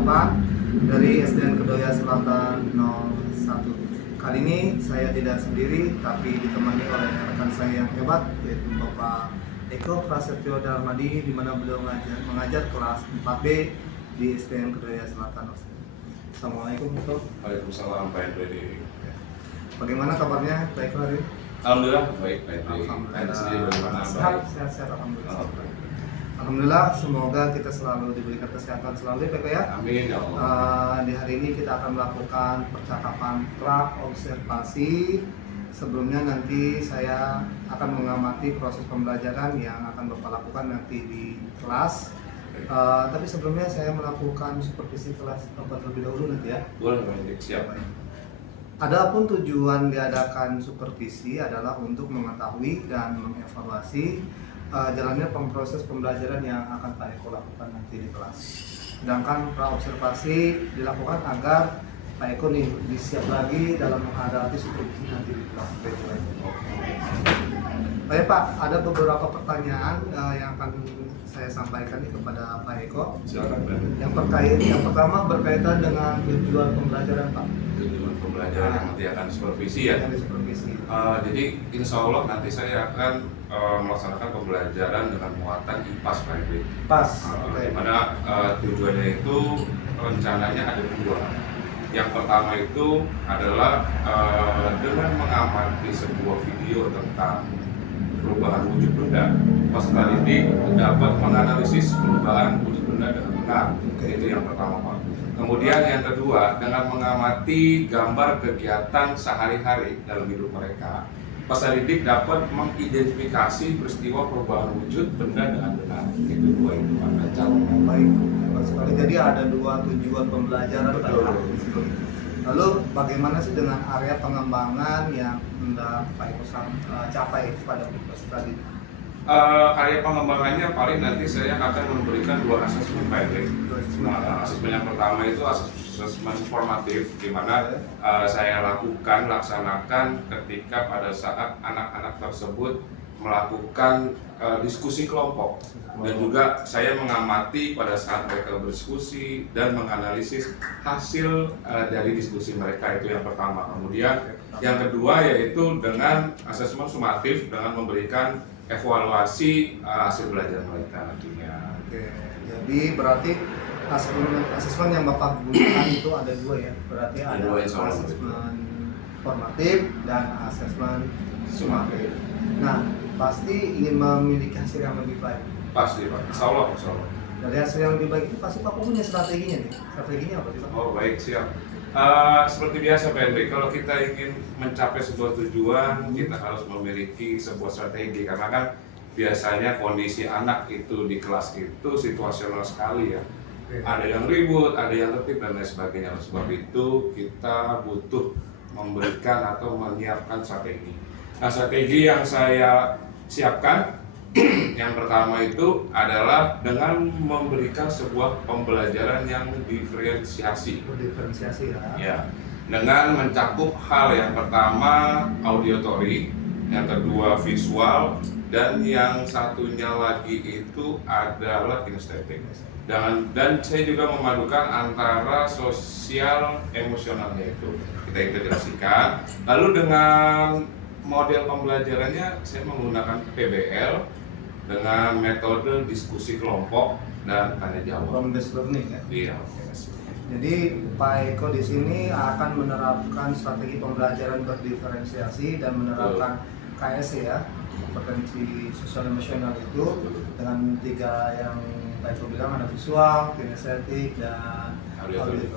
dari SDN Kedoya Selatan 01. Kali ini saya tidak sendiri, tapi ditemani oleh rekan saya yang hebat, yaitu Bapak Eko Prasetyo Darmadi, di mana beliau mengajar kelas 4B di SDN Kedoya Selatan. Assalamualaikum Eko. Waalaikumsalam Pak Hendri. Bagaimana kabarnya Pak Eko hari ini? Alhamdulillah baik. Alhamdulillah. Sehat, alhamdulillah. Alhamdulillah, semoga kita selalu diberikan kesehatan selalu ya Pak ya. Amin ya Allah. Di hari ini kita akan melakukan percakapan pra observasi. Sebelumnya nanti saya akan mengamati proses pembelajaran yang akan Bapak lakukan nanti di kelas. Tapi sebelumnya saya melakukan supervisi kelas terlebih dahulu nanti ya. Boleh Pak Hendri, siap. Adapun tujuan diadakan supervisi adalah untuk mengetahui dan mengevaluasi jalannya proses pembelajaran yang akan Pak Eko lakukan nanti di kelas. Sedangkan praobservasi dilakukan agar Pak Eko nih disiap lagi dalam menghadapi supervisi nanti di kelas. Baik Pak, ada beberapa pertanyaan yang akan saya sampaikan nih kepada Pak Eko. Silakan Pak. Yang pertama berkaitan dengan tujuan pembelajaran Pak. Tujuan pembelajaran yang nanti akan supervisi ya. Jadi insya Allah nanti saya akan melaksanakan pembelajaran dengan muatan IPAS Pak Hendri. IPAS. Di mana tujuannya itu rencananya ada dua. Yang pertama itu adalah dengan mengamati sebuah video tentang perubahan wujud benda, peserta didik dapat menganalisis perubahan wujud benda dengan benar. Itu yang pertama Pak. Kemudian yang kedua, dengan mengamati gambar kegiatan sehari-hari dalam hidup mereka, peserta didik dapat mengidentifikasi peristiwa perubahan wujud benda dengan benar. Itu dua itu Pak. Baik, sekali. Jadi ada dua tujuan pembelajaran. Betul. Lalu bagaimana sih dengan area pengembangan yang hendak Pak Eko capai pada peserta didik? Area pengembangannya paling nanti saya akan memberikan dua asesmen Pak Hendri. Asesmen yang pertama itu asesmen formatif, di mana saya laksanakan ketika pada saat anak-anak tersebut melakukan diskusi kelompok, dan juga saya mengamati pada saat mereka berdiskusi dan menganalisis hasil dari diskusi mereka. Itu yang pertama. Kemudian yang kedua yaitu dengan asesmen sumatif, dengan memberikan evaluasi hasil belajar mereka nantinya. Oke, jadi berarti asesmen yang Bapak gunakan itu ada dua ya. Berarti ada asesmen formatif dan asesmen sumatif. Nah, pasti ingin memiliki hasil yang lebih baik. Pasti Pak, insya Allah. Dari hasil yang lebih baik itu pasti Pak punya strateginya nih. Strateginya apa sih Pak? Oh baik, siap. Seperti biasa Pak Hendri, kalau kita ingin mencapai sebuah tujuan, kita harus memiliki sebuah strategi. Karena kan biasanya kondisi anak itu di kelas itu situasional sekali ya. Ada yang ribut, ada yang tertib dan lain sebagainya. Oleh sebab itu kita butuh memberikan atau menyiapkan strategi. Nah, strategi yang saya siapkan yang pertama itu adalah dengan memberikan sebuah pembelajaran yang diferensiasi. Diferensiasi ya. Ya, dengan mencakup hal yang pertama auditory, yang kedua visual, dan yang satunya lagi itu adalah kinestetik. Dan saya juga memadukan antara sosial emosionalnya itu kita integrasikan. Lalu dengan model pembelajarannya saya menggunakan PBL dengan metode diskusi kelompok dan tanya jawab. From based learning ya. Iya. Jadi Pak Eko di sini akan menerapkan strategi pembelajaran berdiferensiasi dan menerapkan KSE ya, kompetensi sosial emosional itu dengan tiga yang Pak Eko bilang, ada visual, kinestetik, dan auditory.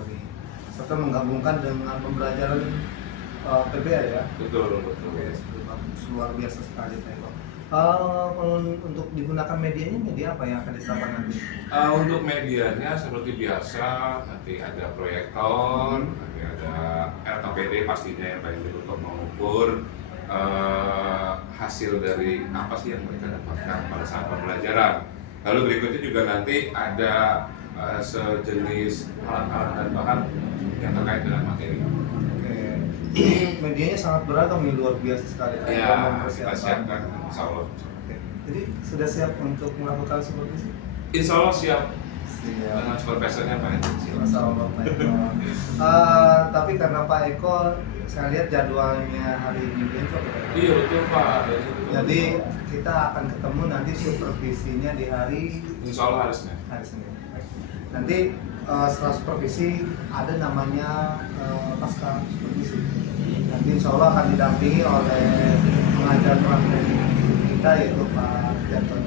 Serta menggabungkan dengan pembelajaran PBL ya. Betul. Oke, luar biasa sekali Pak Eko. Untuk digunakan medianya, media apa yang akan diterapkan nanti? Untuk medianya seperti biasa, nanti ada proyektor, nanti ada LKPD pastinya yang paling untuk mengukur hasil dari apa sih yang mereka dapatkan pada saat pembelajaran. Lalu berikutnya juga nanti ada sejenis alat-alat dan bahan yang terkait dengan materi. Ini medianya sangat beragam nih, luar biasa sekali. Ya, kita siapkan, insya Allah. Jadi sudah siap untuk melakukan seperti itu? Insya Allah siap. dengan supervisornya Pak Eko. Masalah Pak Eko. Tapi karena Pak Eko, saya lihat jadwalnya hari ini bentrok. Iya betul Pak. Jadi kita akan ketemu nanti supervisinya di hari Insya Allah hari Senin. Hari Senin. Nanti setelah supervisi ada namanya pasca supervisi. Nanti insya Allah akan didampingi oleh pengajar praktek kita yaitu Pak Janton.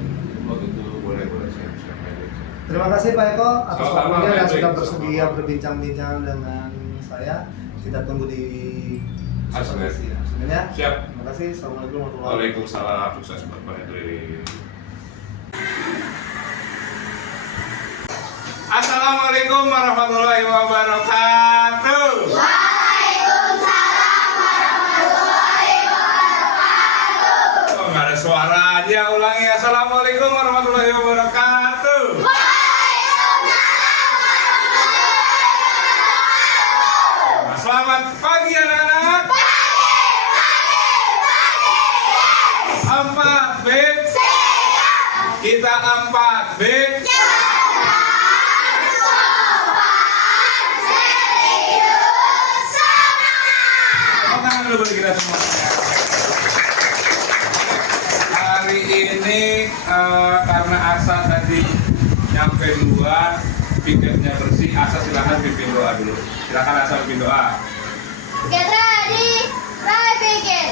Oh gitu, boleh siap. Terima kasih Pak Eko atas Sama-sama, waktunya dan baik, sudah baik. bersedia berbincang-bincang dengan saya. Kita tunggu di supervisi. Sebenarnya. Siap. Terima kasih. Assalamualaikum warahmatullahi wabarakatuh. Waalaikumsalam, sukses buat Pak Hendri. Assalamualaikum warahmatullahi wabarakatuh. Waalaikumsalam warahmatullahi wabarakatuh. Oh, nggak ada suaranya, ulangi. Assalamualaikum warahmatullahi wabarakatuh. Selamat pagi anak-anak. Empat B. Kita 4 B. Tepuk tangan dulu buat kita semua. Hari ini karena Asa tadi nyampe 2, piketnya bersih, Asa silakan pimpin doa dulu. Silakan Asa pimpin doa. Get ready, begin.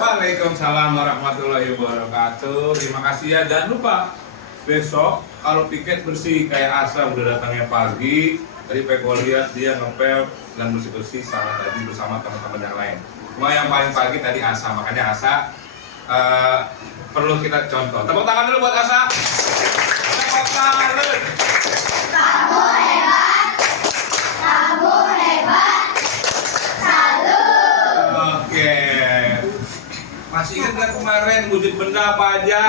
Waalaikumsalam warahmatullahi wabarakatuh. Terima kasih ya. Jangan lupa besok kalau piket bersih kayak Asa udah datangnya pagi. Tadi Peko lihat dia ngepel dan bersih-bersih sama tadi bersama teman-teman yang lain. Cuma yang paling pagi tadi Asa, makanya Asa perlu kita contoh. Tepuk tangan dulu buat Asa. Tepuk tangan dulu. Kamu hebat. Kamu hebat. Salut. Oke. Masih ingat nggak kemarin wujud benda apa aja?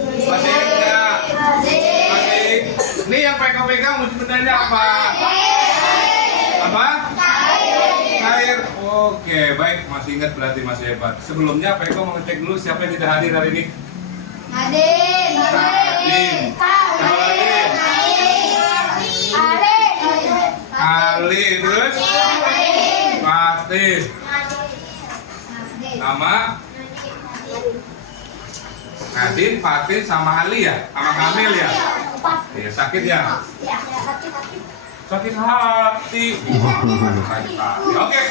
Masih ingat nggak? Masih. Ini yang pegang-pegang wujud bendanya apa? Apa? Air. Oke, baik. Masih ingat berarti masih hebat. Sebelumnya Peko mau ngecek dulu siapa yang tidak hadir hari ini. Nadine. Nadine. Siapa lagi? Ali, terus? Fatih. Nama? Nadine, Fatin, sama Ali ya? Sama Kamil ya? Ya, sakit ya? Ya, sakit. Sakit hati. Sakit hati. Oke.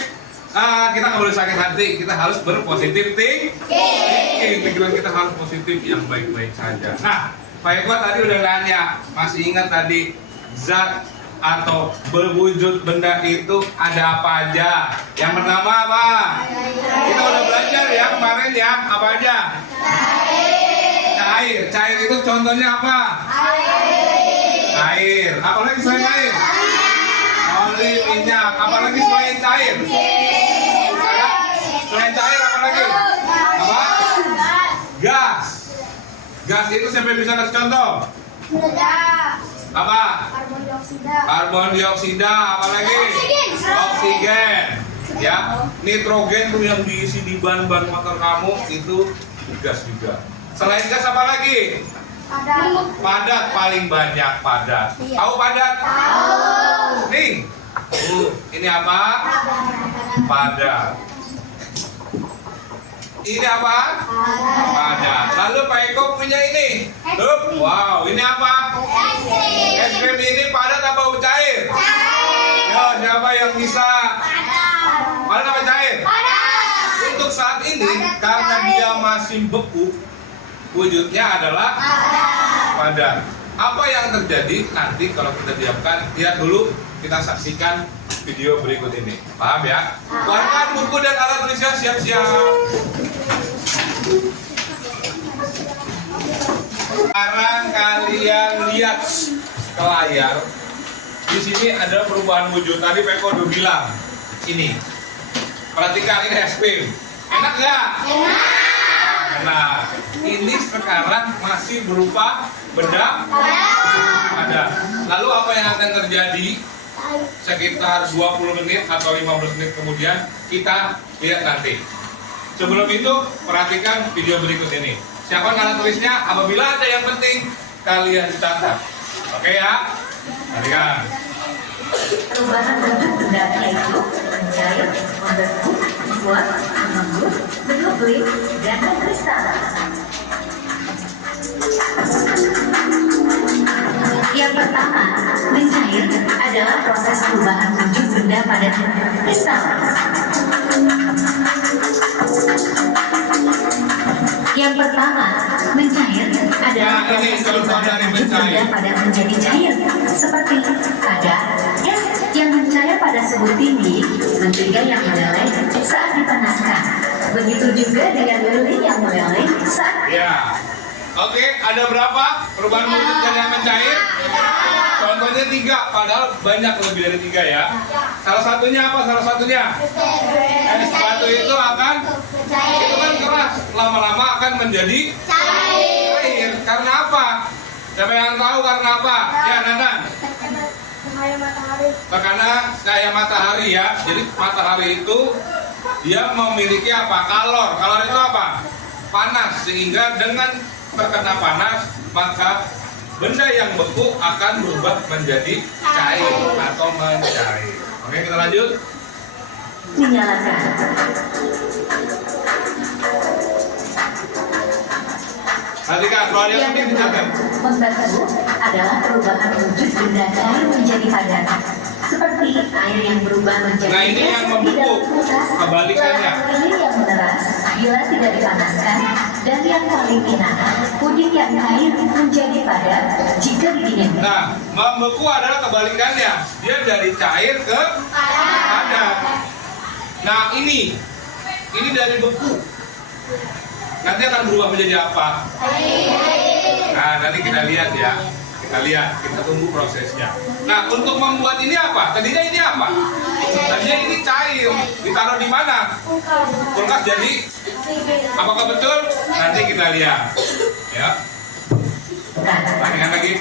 Kita nggak boleh sakit hati, kita harus berpositif thinking. Pikiran kita harus positif, yang baik-baik saja. Nah, Pak Eko tadi udah nanya, masih ingat tadi zat atau berwujud benda itu ada apa aja? Yang pertama apa? Kita udah belajar ya kemarin ya, apa aja? Cair. Cair itu contohnya apa? Air. Apalagi selain air? Oli, minyak. Apalagi selain cair? Selain cair apalagi? Apa? Gas. Gas itu siapa yang bisa kasih contoh? Apa? Karbon dioksida. Apalagi? Oksigen. Ya, nitrogen tuh yang diisi di ban-ban motor kamu itu gas juga. Selain gas apa lagi? Padat, paling banyak padat. Tahu padat? Tahu. Nih. Ini apa? Padat. Ini apa? Padat. Lalu Pak Eko punya ini. Wow, ini apa? Es krim ini padat apa cair? Yo, siapa yang bisa? Padat apa cair? Untuk saat ini, karena dia masih beku, wujudnya adalah padat. Apa yang terjadi nanti kalau kita diamkan? Lihat dulu, kita saksikan video berikut ini. Paham ya? Keluarkan buku dan alat tulisnya, siap-siap. Sekarang kalian lihat ke layar. Di sini ada perubahan wujud. Tadi Peko udah bilang ini. Perhatikan ini es krim. Enak nggak? Nah, ini sekarang masih berupa benda padat. Lalu apa yang akan terjadi? Sekitar 20 menit atau 15 menit kemudian kita lihat nanti. Sebelum itu, perhatikan video berikut ini. Siapa alat tulisnya? Apabila ada yang penting, kalian catat. Oke ya? Perhatikan. Perubahan bentuk benda yaitu mencair, membeku, membuat, mengembus, berlubang, dan mengkristal. Yang pertama, mencair adalah proses perubahan wujud benda pada kristal. Yang pertama, mencair adalah proses perubahan wujud benda pada menjadi cair, seperti pada es yang mencair pada suhu tinggi, mentega yang meleleh saat dipanaskan. Begitu juga dengan lilin yang meleleh saat Ya. Oke, ada berapa perubahan wujud dari yang mencair? Contohnya 3, padahal banyak lebih dari 3 ya. Salah satunya apa? Salah satunya es batu itu kan keras, lama-lama akan menjadi cair. Karena apa? Siapa yang tahu karena apa? Ya, Nathan. Karena cahaya matahari ya. Jadi matahari itu dia memiliki apa? Kalor. Kalor itu apa? Panas. Sehingga dengan terkena panas, maka benda yang beku akan berubah menjadi cair atau mencair. Oke, kita lanjut. Menyalakan. Perhatikan, kalau ada yang penting dicatat. Membeku adalah perubahan wujud benda cair menjadi padat, seperti air yang berubah menjadi Nah, ini yang membeku. Kebalikannya. Ini yang meneras bila tidak dipanaskan, dan yang paling enak, puding yang cair menjadi padat jika didinginkan. Nah, membeku adalah kebalikannya. Dia dari cair ke padat. Nah, ini dari beku. Nanti akan berubah menjadi apa? Nah, nanti kita lihat ya. Kita tunggu prosesnya. Nah, untuk membuat ini apa? Tadinya ini apa? Tadinya ini cair. Ditaruh di mana? Kulkas jadi. Apakah betul? Nanti kita lihat. Ya. Perhatikan lagi.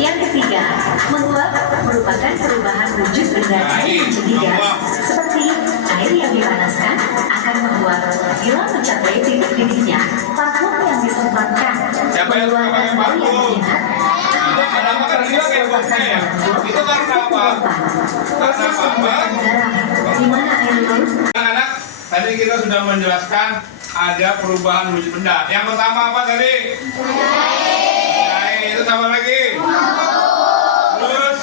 Yang ketiga, menguap merupakan perubahan wujud benda cair menjadi gas, seperti air yang dipanaskan akan membuat bila mencapai titik didihnya, vakum yang disempatkan. Siapa yang suka pakai vakum? Kenapa kan gila kayak vakumnya ya? Itu karena apa? Di mana Airul? Anak-anak, tadi kita sudah menjelaskan ada perubahan wujud benda. Yang pertama apa tadi? Menjahit. Itu sama lagi? Terus?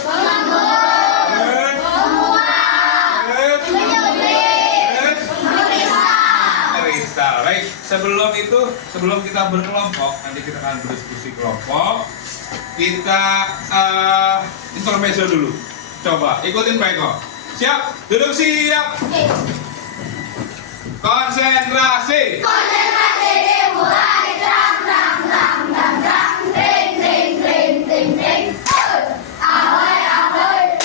Kristal. Baik, sebelum kita berkelompok, nanti kita akan berdiskusi kelompok. Kita intermezzo dulu. Coba ikutin Pak Eko. Siap? Duduk siap. Konsentrasi. Konsentrasi dimulai. Terang, terang, terang, terang, terang. Tring, tring, tring, tring, tring. Ahoy, ahoy,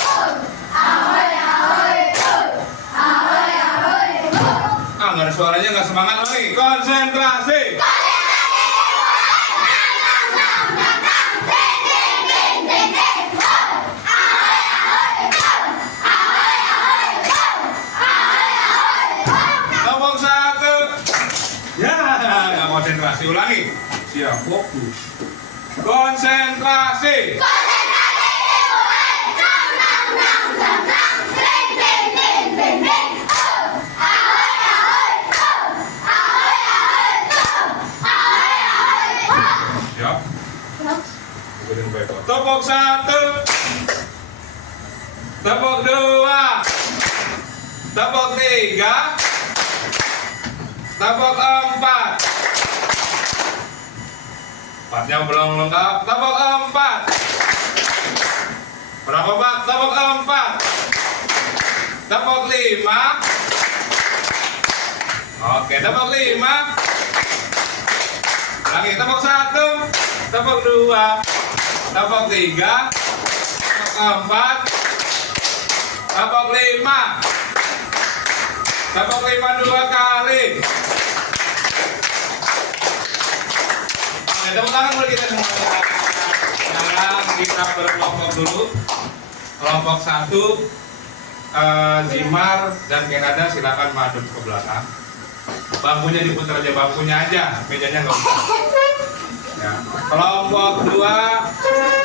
ahoy, ahoy, ahoy, ahoy. Nggak ada suaranya, nggak semangat lagi. Konsentrasi. Kelompok 1. Ya, nggak konsentrasi. Ulangi. Siap, fokus. Konsentrasi. Siap. Ikutin Pak Eko. Tepuk 1. Tepuk 2. Tepuk 3. Tepuk 4. Empatnya belum lengkap. Tepuk 4. Berapa Pak? Tepuk 4. Tepuk 5. Oke, tepuk 5. Lagi tepuk 1. Tepuk 2. Tepuk 3. Tepuk 4. Tepuk 5. Tepuk 5 2 kali. Oke, tepuk tangan dulu kita semuanya. Sekarang kita berkelompok dulu. Kelompok 1, Zimar dan Kenada silakan madep ke belakang. Bangkunya diputar aja, bangkunya aja, mejanya nggak usah. Ya. Kelompok 2,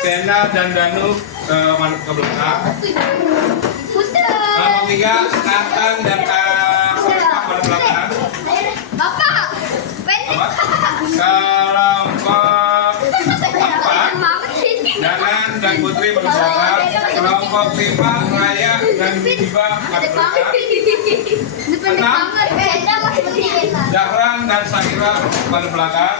Sena dan Danu madep ke belakang. Kelompok 3, Nathan dan Pak madep belakang. Bapak, pendek. Kelompok 4, Danan dan Putri bersama. Kelompok 5, Raya dan Diva madep belakang. 6, Zahran dan Sakira pada belakang.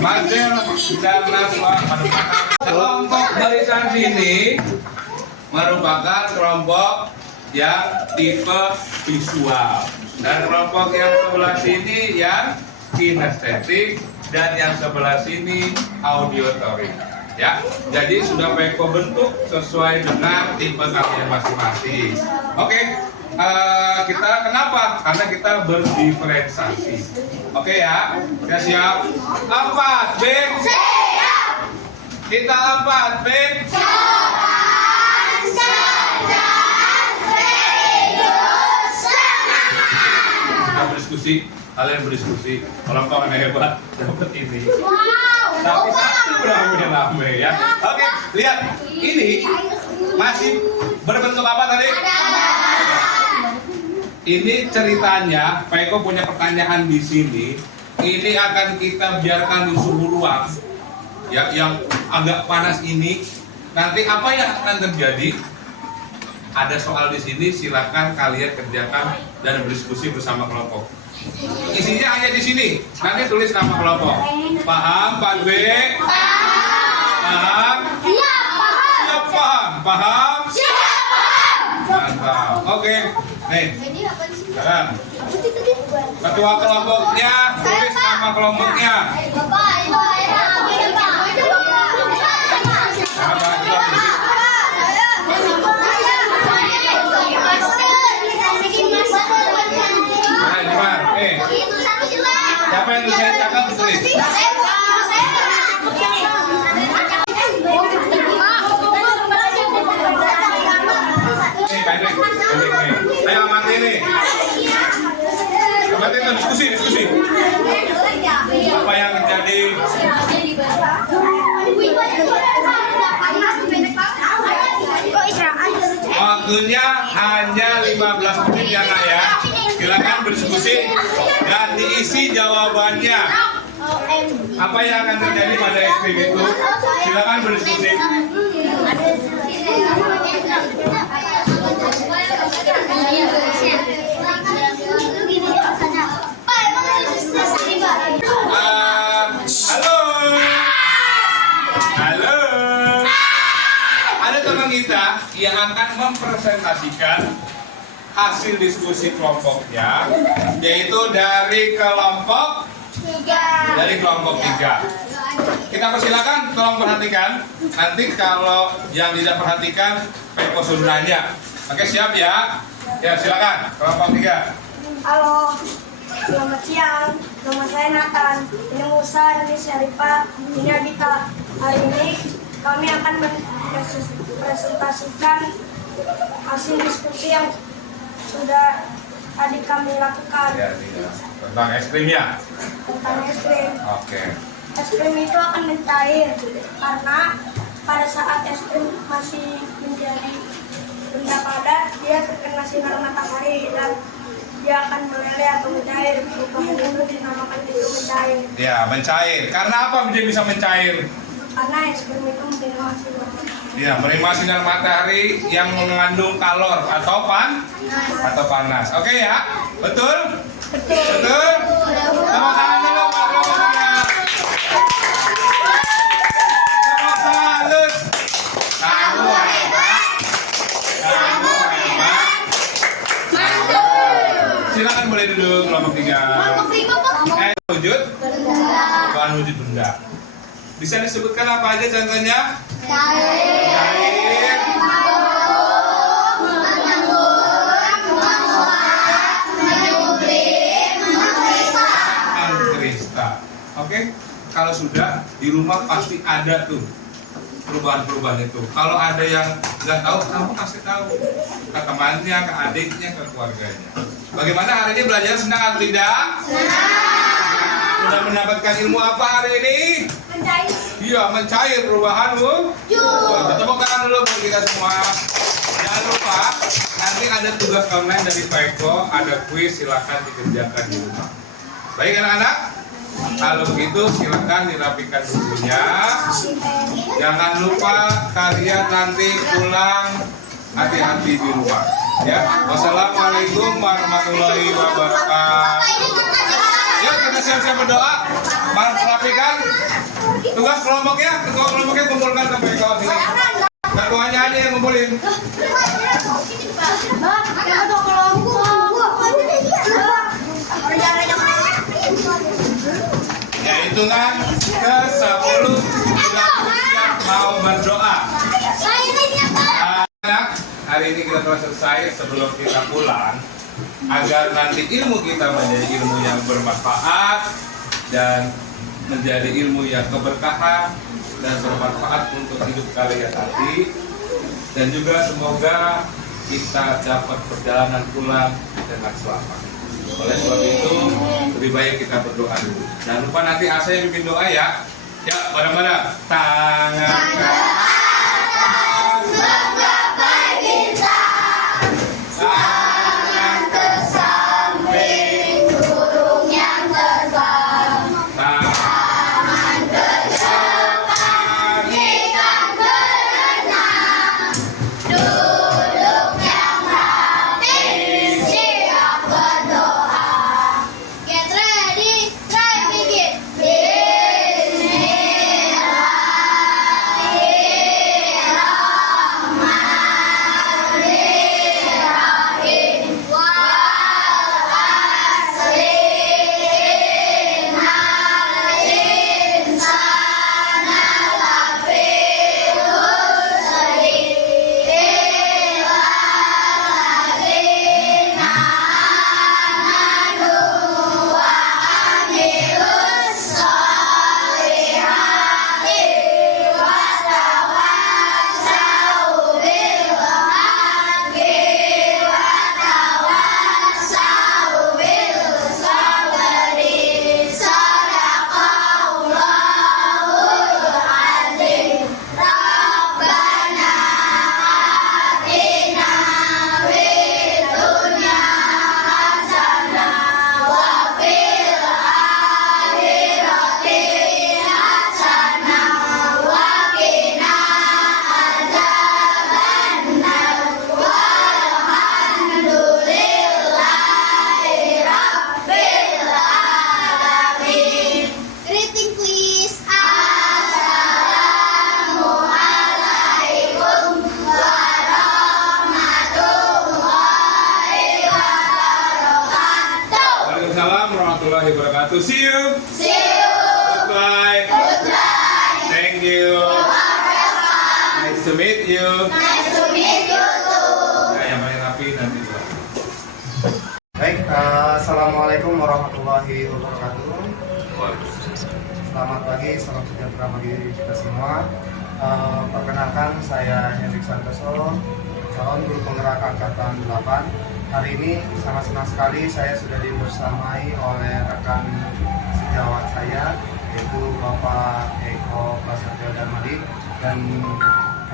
Mazel dan Naswa pada belakang. Kelompok barisan sini merupakan kelompok yang tipe visual, dan kelompok yang sebelah sini yang kinestetik, dan yang sebelah sini auditorik. Ya, jadi sudah Pak Eko bentuk sesuai dengan tipe kalian masing-masing. Oke. Kita kenapa? Karena kita berdiferensiasi. Oke ya, kita siap. 4 Ben. Siap. Kita 4 Ben. Sopan, cerdas, serius, semangat. Kita berdiskusi, kalian berdiskusi. Kelompok yang hebat dapat ini. Wow. Tapi satu beramai-ramai ya. Oke, lihat. Ini masih berbentuk apa tadi? Ini ceritanya, Pak Eko punya pertanyaan di sini. Ini akan kita biarkan di suhu ruang, ya, yang agak panas ini. Nanti apa yang akan terjadi? Ada soal di sini, silakan kalian kerjakan dan berdiskusi bersama kelompok. Isinya hanya di sini. Nanti tulis nama kelompok. Paham, Pak B? Paham? Iya, paham. Siap, paham. Paham? Siap, paham. Mantap. Oke. Nih. Jadi apa sih? Sekarang Apa sih tadi? ketua kelompoknya tulis nama kelompoknya. Bapak, itu saya. Apa kita tulis? Nah, gimana? Siapa yang tulis cakap tulis? Nih, pendek. Saya amati nih. Amati itu diskusi. Apa yang terjadi? Waktu Waktunya hanya 15 menit ya nak ya. Silakan berdiskusi dan diisi jawabannya. Apa yang akan terjadi pada es krim itu? Silakan berdiskusi. Halo. Halo. Ada teman kita yang akan mempresentasikan hasil diskusi kelompoknya, yaitu dari kelompok 3. Kita persilakan, tolong perhatikan. Nanti kalau yang tidak perhatikan, Peko suruh nanya. Oke, siap ya? Ya, silakan, kelompok 3. Halo, selamat siang. Nama saya Nathan. Ini Musa, ini Syarifah, ini Adita. Hari ini kami akan mempresentasikan hasil diskusi yang sudah tadi kami lakukan Ya, tentang es krimnya. tentang es krim. Oke. Es krim itu akan mencair karena pada saat es krim masih menjadi benda padat, dia terkena sinar matahari dan dia akan meleleh atau mencair. Perubahan itu dinamakan itu mencair. Ya, mencair. Karena apa dia bisa mencair? Karena es krim itu menerima sinar. Ya, menerima sinar matahari yang mengandung kalor atau panas. Oke ya? Betul? Betul? Tepuk tangan dulu Pak kelompoknya. Tepuk salut. Kamu hebat. Kamu hebat. Silakan boleh duduk kelompok 3. Wujud? Bukan wujud benda. Bisa disebutkan apa aja contohnya? Cair. Kristal. Oke, kalau sudah di rumah pasti ada tuh perubahan-perubahan itu. Kalau ada yang nggak tahu, kamu kasih tahu ke temannya, ke adiknya, ke keluarganya. Bagaimana hari ini belajar senang atau tidak? Sudah mendapatkan ilmu apa hari ini? Mencair. Iya, mencair perubahanmu. Tepuk tangan dulu buat kita semua. Jangan lupa, nanti ada tugas online dari Pak Eko, ada kuis, silakan dikerjakan di rumah. Baik anak-anak? Kalau begitu silakan dirapikan bukunya. Jangan lupa kalian nanti pulang hati-hati di rumah. Ya, wassalamualaikum warahmatullahi wabarakatuh. Yuk kita siap-siap berdoa. Rapikan tugas kelompoknya, ketua kelompoknya kumpulkan sampai ke sini. Ketuanya aja yang ngumpulin. Ya, hitungan ke-10 sudah siap mau berdoa. Anak, hari ini kita telah selesai. Sebelum kita pulang, agar nanti ilmu kita menjadi ilmu yang bermanfaat dan menjadi ilmu yang keberkahan dan bermanfaat untuk hidup kalian nanti, dan juga semoga kita dapat perjalanan pulang dengan selamat. Oleh sebab itu lebih baik kita berdoa dulu. Jangan lupa nanti Asa yang bimbing doa ya. Ya, bareng-bareng. Tangan ke atas, menggapai bintang. Tangan ke samping, burung yang terbang. Tangan ke depan, ikan berenang. Duduk yang rapi, siap berdoa. Get ready, try begin. warahmatullahi wabarakatuh. See you. See you. Goodbye. Goodbye. Thank you. Nice to meet you. Nice to meet you too. Ya, yang paling rapi nanti Pak. Baik, assalamualaikum warahmatullahi wabarakatuh. Selamat pagi, salam sejahtera bagi kita semua. Perkenalkan, saya Hendrik Santoso, calon guru penggerak angkatan 8. Hari ini sangat senang sekali saya sudah dibersamai oleh rekan sejawat saya, yaitu Bapak Eko Prasetyo Darmadi, dan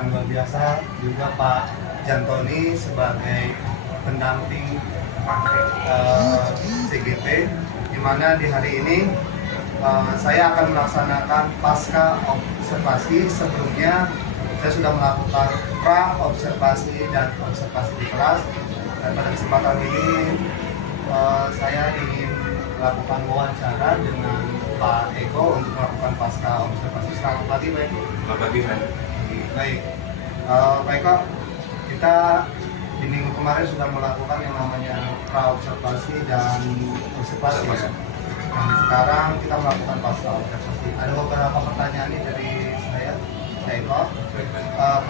yang luar biasa juga Pak Jantoni sebagai pendamping CGP, di mana di hari ini saya akan melaksanakan pasca observasi. Sebelumnya saya sudah melakukan pra observasi dan observasi di kelas, dan pada kesempatan ini saya ingin melakukan wawancara dengan Pak Eko untuk melakukan pasca observasi. Selamat pagi Pak Eko. Selamat pagi, Pak. Baik, Pak Eko, kita di minggu kemarin sudah melakukan yang namanya pra observasi dan observasi. Ya. Nah, sekarang kita melakukan pasca observasi. Ada beberapa pertanyaan nih dari saya, Pak Eko.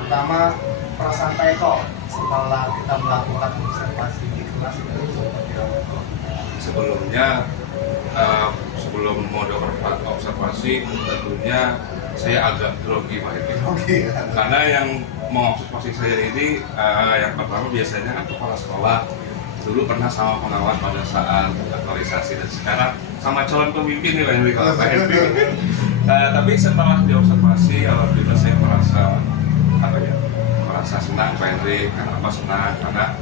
Pertama, perasaan Pak Eko setelah kita melakukan observasi di kelas itu seperti apa? Sebelumnya, sebelum mau observasi, tentunya saya agak grogi Pak Eko. Oke. Karena yang mengobservasi saya ini, yang pertama biasanya kan kepala sekolah, dulu pernah sama pengawas pada saat aktualisasi, dan sekarang sama calon pemimpin nih Pak Hendrik. Tapi setelah diobservasi, alhamdulillah saya merasa senang Pak Hendrik. Kenapa senang? Karena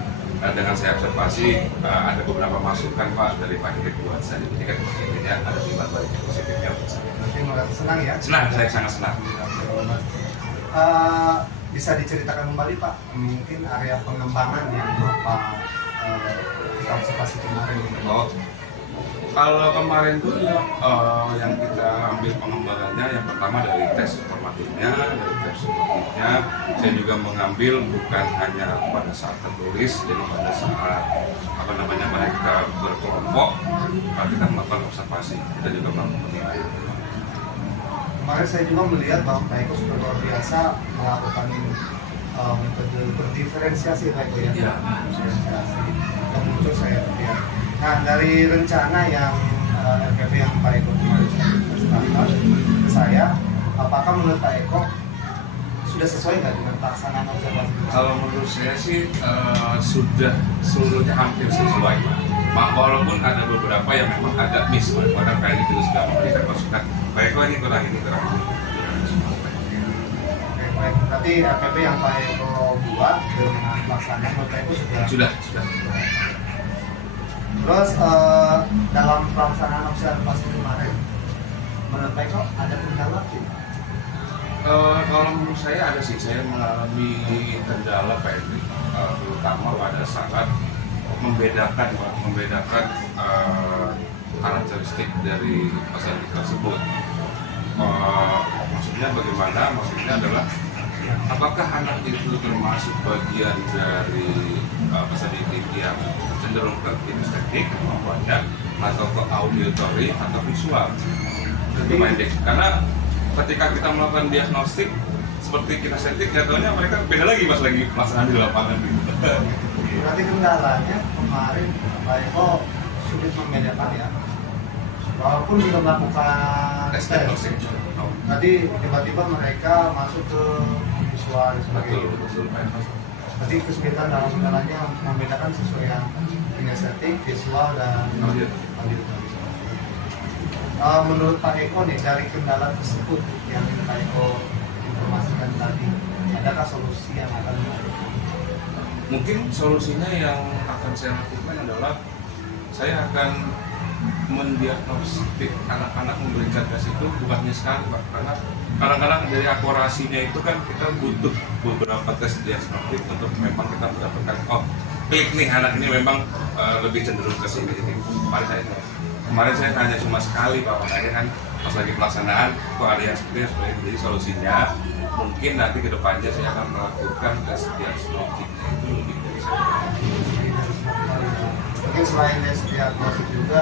dengan saya observasi ada beberapa masukan Pak dari Pak Hendrik buat saya. Jadi kan intinya ada nilai positifnya buat saya. Berarti merasa senang ya? Senang, saya sangat senang. Bisa diceritakan kembali Pak, mungkin area pengembangan yang Bapak kita observasi kemarin ini? Oh, kalau kemarin tuh yang kita ambil pengembangannya, yang pertama dari tes formatifnya, saya juga mengambil bukan hanya pada saat tertulis, jadi pada saat mereka berkelompok, kita melakukan observasi, kita juga melakukan penilaian. Kemarin saya juga melihat bahwa Pak Eko sudah luar biasa melakukan metode berdiferensiasi Pak Eko ya. Iya. Diferensiasi yang muncul saya lihat. Nah, dari rencana yang RKP yang Pak Eko kemarin sampaikan ke saya, apakah menurut Pak Eko sudah sesuai nggak dengan pelaksanaan observasi? Kalau menurut saya sih sudah seluruhnya hampir sesuai Pak. Walaupun ada beberapa yang memang agak miss, bahkan Pak ini juga sudah memberikan masukan. Pak Eko ini kurang ini. Oke, baik. Berarti RKP yang Pak Eko buat dengan pelaksanaan menurut Pak Eko sudah. Terus dalam pelaksanaan observasi kemarin, menurut Pak Eko ada kendala tidak? Kalau menurut saya ada sih, saya mengalami kendala Pak Hendrik, terutama pada saat membedakan karakteristik dari pasien tersebut. Maksudnya bagaimana? Maksudnya adalah apakah anak itu termasuk bagian dari pasien yang cenderung ke kinestetik kemampuannya, atau ke auditory atau visual? Itu Pak Hendrik. Karena ketika kita melakukan diagnostik seperti kinestetik, jatuhnya mereka beda lagi pas lagi pelaksanaan di lapangan gitu. Berarti kendalanya kemarin Pak Eko sulit membedakan ya, walaupun sudah melakukan Tes diagnostik. Nanti tiba-tiba mereka masuk ke visual dan sebagainya. Betul Pak Hendrik. Berarti kesulitan dalam kendalanya membedakan sesuai yang kinestetik, visual dan audio. Menurut Pak Eko nih, dari kendala tersebut yang Pak Eko informasikan tadi, adakah solusi yang akan dilakukan? Mungkin solusinya yang akan saya lakukan adalah saya akan mendiagnostik anak-anak memberikan tes itu bukan hanya sekali Pak, karena kadang-kadang dari akurasinya itu kan kita butuh beberapa tes diagnostik untuk memang kita mendapatkan klik nih anak ini memang lebih cenderung ke sini. Jadi kemarin saya hanya cuma sekali Pak, makanya kan pas lagi pelaksanaan kok ada yang seperti itu. Jadi solusinya mungkin nanti ke depannya saya akan melakukan tes diagnostik itu lebih dari satu. Mungkin selain tes diagnostik juga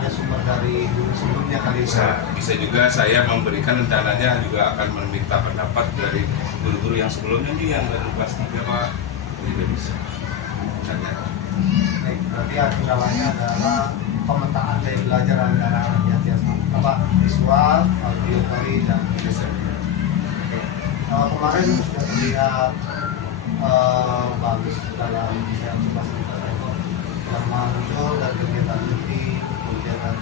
ada sumber dari guru sebelumnya kali Bisa juga saya memberikan rencananya juga akan meminta pendapat dari guru-guru yang sebelumnya nih yang dari kelas 3 Pak, juga bisa. Baik, berarti kendalanya adalah pemetaan dari belajar antara visual, auditory, dan visual. Kemarin sudah terlihat bagus dalam observasi kita itu yang muncul dari kegiatan ini, kegiatan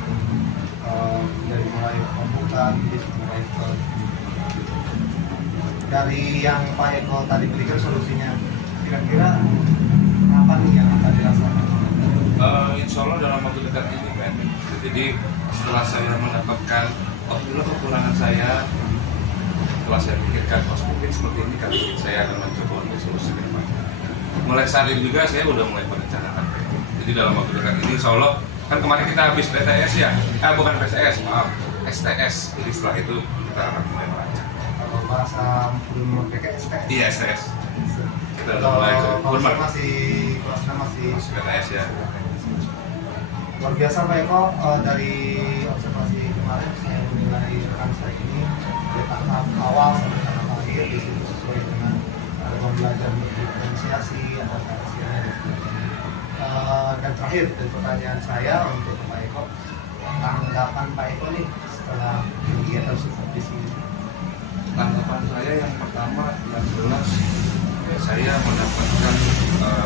dari mulai pembukaan, mulai ke dari yang Pak Eko tadi berikan solusinya, kira-kira apa nih yang akan dilaksanakan? Insya Allah dalam waktu dekat ini kan. Jadi setelah saya mendapatkan inilah kekurangan saya, setelah saya pikirkan mungkin seperti ini kali ini saya akan mencoba untuk solusi ke depan. Mulai saat ini juga saya udah mulai merencanakan. Jadi dalam waktu dekat ini Insya Allah kan kemarin kita habis PTS ya, bukan PTS, maaf, STS. Jadi setelah itu kita akan mulai merancang. Kalau bahasa belum pakai STS? Iya STS. Kita udah mulai kelasnya masih PTS ya. Luar biasa Pak Eko, dari observasi kemarin saya menilai rekan saya ini dari tahap awal sampai tahap akhir di situ sesuai dengan belajar berdiferensiasi atau dan terakhir dari pertanyaan saya untuk Pak Eko, tanggapan Pak Eko nih setelah kegiatan seperti ini. Tanggapan saya yang pertama yang jelas saya mendapatkan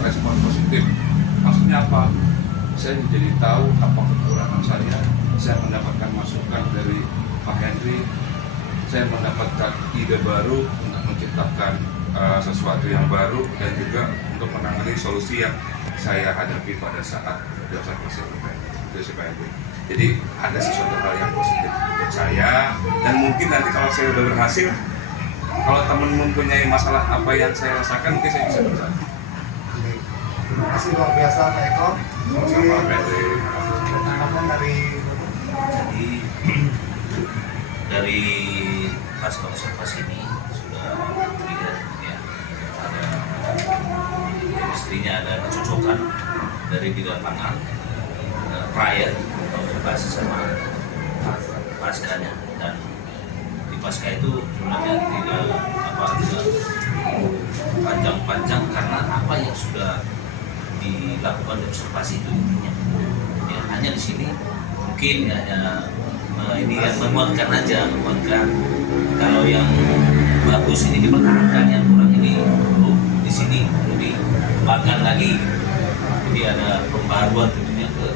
respon positif. Maksudnya apa? Saya menjadi tahu apa kekurangan saya mendapatkan masukan dari Pak Henry, saya mendapatkan ide baru untuk menciptakan sesuatu yang baru dan juga untuk menangani solusi yang saya hadapi pada saat observasi itu Pak Henry. Jadi ada sesuatu hal yang positif untuk saya dan mungkin nanti kalau saya sudah berhasil, kalau teman mempunyai masalah apa yang saya rasakan mungkin saya bisa berbagi. Terima kasih luar biasa Pak Eko. Tanggapan dari pasca observasi ini sudah terlihat ya ada chemistry-nya, ada kecocokan dari di lapangan prior observasi sama paskanya, dan di pasca itu sebenarnya tidak panjang-panjang karena apa yang sudah dilakukan observasi itu intinya ya, hanya di sini mungkin hanya ini yang menguatkan aja, kalau yang bagus ini dipertahankan, yang kurang ini di sini perlu dikembangkan lagi, jadi ada pembaruan tentunya ke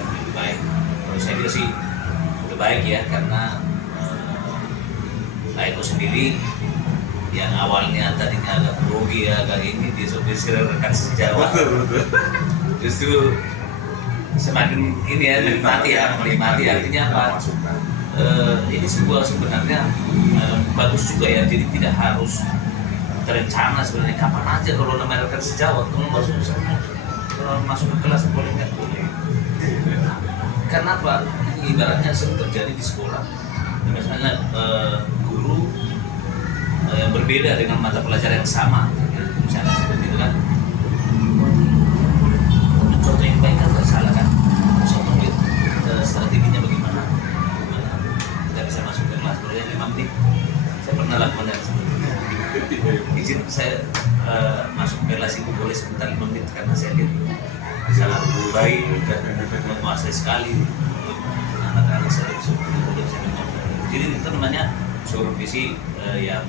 lebih baik. Kalau saya kira sih udah baik ya, karena Eko sendiri yang awalnya tadinya agak grogi ya, agak ini disuruh rekan sejawat, justru semakin ini ya menikmati artinya apa? Ini sebenarnya bagus juga ya, jadi tidak harus terencana sebenarnya kapan aja kalau namanya rekan sejawat, kalau masuk ke kelas boleh nggak boleh, karena apa? Ini ibaratnya sering terjadi di sekolah, misalnya guru yang berbeda dengan mata pelajaran yang sama, misalnya seperti itu kan. Contoh yang baik kan nggak salah kan, contoh strateginya bagaimana kita bisa masuk ke kelas boleh 5 menit. Saya pernah lakukan yang seperti itu. Izin saya masuk ke kelas itu boleh sebentar 5 menit karena saya lihat sangat baik dan menguasai sekali untuk anak-anak saya untuk saya mencoba. Jadi itu namanya supervisi yang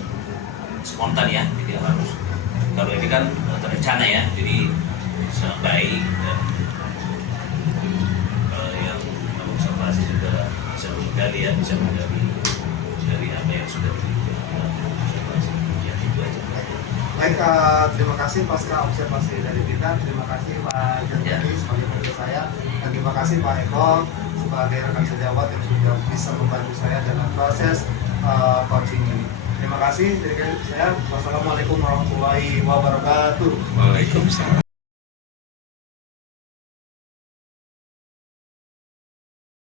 spontan ya, jadi harus, kalau ini kan terencana ya, jadi sangat baik, dan yang observasi juga bisa menggali ya, bisa menggali dari apa yang sudah observasi ya, itu aja. Baik, terima kasih pasca observasi dari kita, terima kasih Pak Jantini sebagai pendamping saya, dan terima kasih Pak Eko sebagai rekan sejawat yang sudah bisa membantu saya dalam proses coaching ini. Terima kasih dari saya. Wassalamualaikum warahmatullahi wabarakatuh. Waalaikumsalam.